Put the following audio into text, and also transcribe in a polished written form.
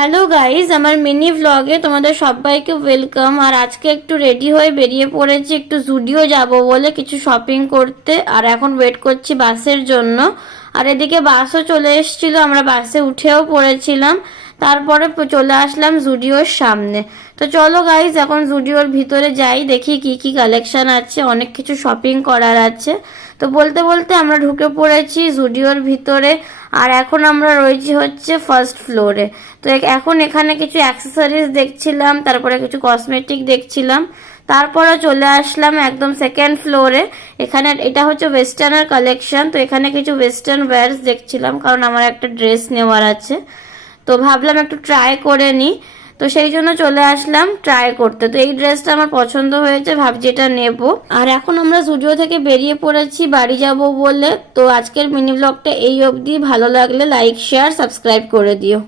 Hello guys, আমার mini ভ্লগে তোমাদের সবাইকে ওয়েলকাম। আর আজকে একটু রেডি হয়ে বেরিয়ে পড়েছি একটু জুডিও যাব বলে কিছু শপিং করতে। আর এখন ওয়েট করছি বাসের জন্য। আর এদিকে বাসও চলে এসেছিলো, আমরা বাসে উঠেও পড়েছিলাম। তারপরে চলে আসলাম জুডিওর সামনে। তো চলো গাইজ, এখন জুডিওর ভিতরে যাই, দেখি কি কি কালেকশন আছে, অনেক কিছু শপিং করার আছে। তো বলতে বলতে আমরা ঢুকে পড়েছি জুডিওর ভিতরে। আর এখন আমরা রয়েছি হচ্ছে ফার্স্ট ফ্লোরে। তো এখন এখানে কিছু অ্যাক্সেসরিজ দেখছিলাম, তারপরে কিছু কসমেটিক দেখছিলাম। তারপরে চলে আসলাম একদম সেকেন্ড ফ্লোরে। এখানে এটা হচ্ছে ওয়েস্টার্নের কালেকশন। তো এখানে কিছু ওয়েস্টার্ন ওয়্যারস দেখছিলাম, কারণ আমার একটা ড্রেস নেওয়ার আছে। তো ভাবলাম একটু ট্রাই করে নিই, তো সেই জন্য চলে আসলাম ট্রাই করতে। তো এই ড্রেসটা আমার পছন্দ হয়েছে, ভাবছি এটা নেব। আর এখন আমরা স্টুডিও থেকে বেরিয়ে পড়েছি বাড়ি যাব বলে। তো আজকের মিনি ব্লগটা এই অবধি। ভালো লাগলে লাইক, শেয়ার, সাবস্ক্রাইব করে দিও।